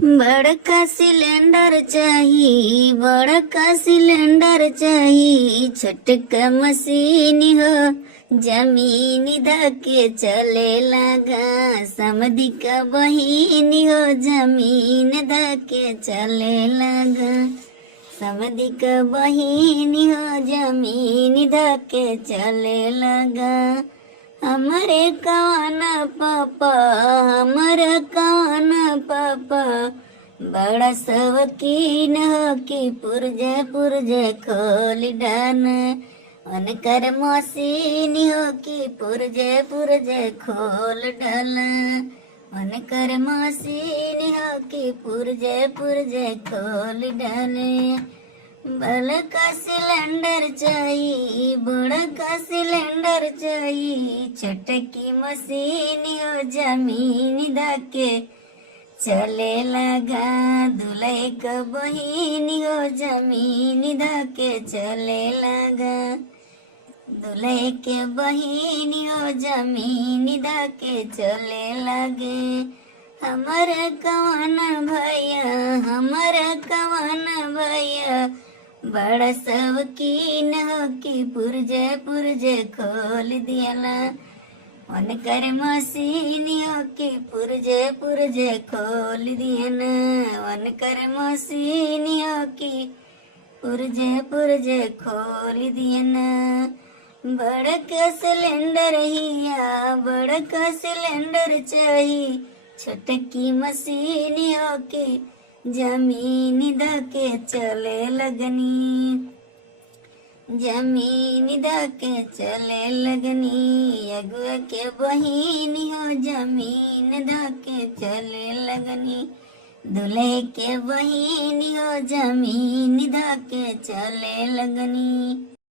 बड़का सिलेंडर चाही, बड़का सिलेंडर चाही, छोटका मशीन हो जमीन धके चले लगा। समधी का बहिन हो जमीन धके चले लगा। समधी का बहिन हो जमीन धके चले लगा। हमरे कौन पापा, हमरे कौन पापा, बड़ा शौकीन हो कि पुरजे पुरजे खोल डान। अनकर मशीन हो कि पुरजे पुरजे खोल डाल। अनकर मशीन हो कि पुरजे पुरजे खोल डाले। बड़का सिलेंडर चाहिए, बड़का सिलेंडर चाहिए, छोटकी मशीन हो जमीन धके चले लगा। दूल्हे का बहिन हो जमीन धके चले लगा। दूल्हे के बहिन हो जमीन धके चले लगे। हमारा कौन भैया, हमारा कौन भैया, बड़ा शौकीन हो कि पुरजे पुरजे खोल दियाला। उनकर मशीन हो कि पुरजे पुरजे खोल दियाना। उनकर मशीन हो कि पुरजे पुरजे खोल दियाना। बड़का सिलेंडर हिया, बड़का सिलेंडर चाहिए, छोटकी मशीन हो के जमीन धके चले लगनी। जमीन धके चले लगनी। अगुआ के बहिन हो जमीन धके चले लगनी। दूल्हे के बहिन हो जमीन धके चले लगनी।